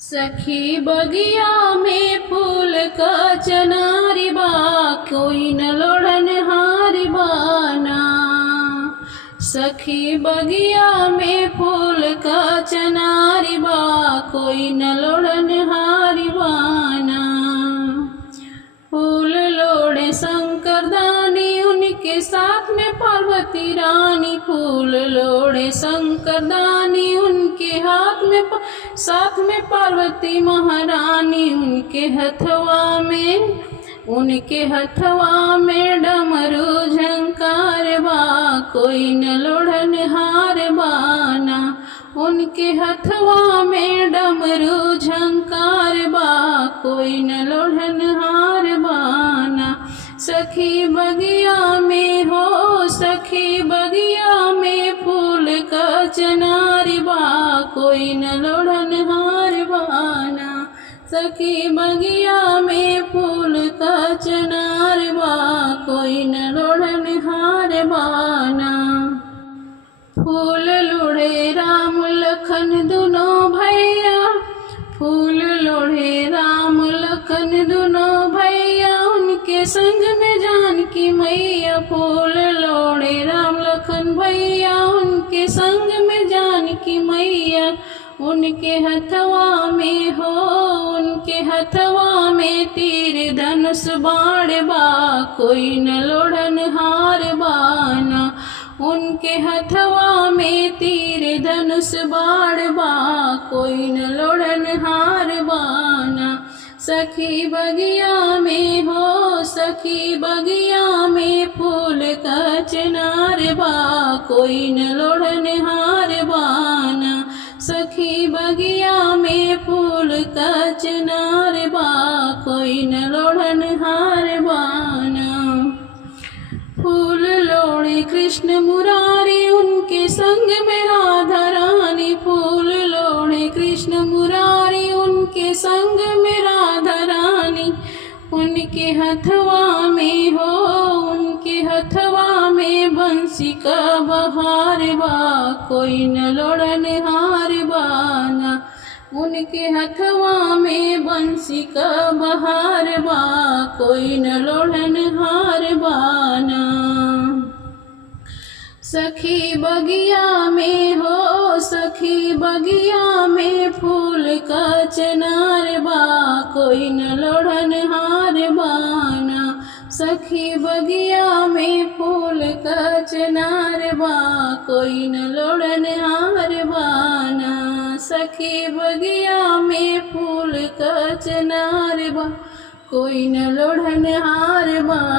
सखी बगिया में फूल का चनारी बा, कोई न लोढ़न हारी बाना। सखी बगिया में फूल का चनारी बा, कोई न लोढ़न हारी बाना। फूल लोड़े शंकर दानी, उनके साथ में पार्वती रानी। फूल लोड़े शंकर दानी, उनके हाथ में साथ में पार्वती महारानी। उनके हथवा में डमरू झंकार बा, कोई न लोढ़न हार बाना। उनके हथवा में डमरू झंकार बा, कोई न लोढ़न हार बाना। सखी बगिया में हो, सखी बगिया में फूल का चनारी बा, कोई न लोढ़न हार बाना। सखी बगिया में फूल का चनार बा, कोई न लोढ़न हार बाना। फूल लोढ़े राम लखन दुनो भैया, फूल लोढ़े राम लखन दुनो भैया। उनके संग में जानकी मैया, फूल लोढ़े राम लखन भैया। उनके संग में जानकी मैया। उनके हथवा में हो, उनके हथवा में तीर धनुष बाण बा, कोई न लोढ़न हार बाना। उनके हथवा में तीर धनुष बाण बा, कोई न लोढ़न हार बाना। सखी बगिया में हो, सखी बगिया में फूल का चनार बा, कोई न लोढ़न हार बाना। सखी बगिया में फूल का चनार बा, कोई न लोढ़न हार बाना। फूल लोड़े कृष्ण मुरारी, उनके संग में राधा रानी। फूल लोड़े कृष्ण मुरारी, उनके संग में राधा रानी। उनके हथवा में हो, उनके हथवा में बंसी का बहार बा, कोई न लोढ़न हार बाना। उनके हथवा में बंसी का बहार बा, कोई न लोढ़न हार बाना। सखी बगिया में हो, सखी बगिया में फूल का चनार बा, कोई न लोढ़न हार बाना। सखी बगिया में फूल का चनार बा, कोई न लोढ़न हार बाना। सखी बगिया में फूल का चनार बा, कोई न लोढ़न हार बाना।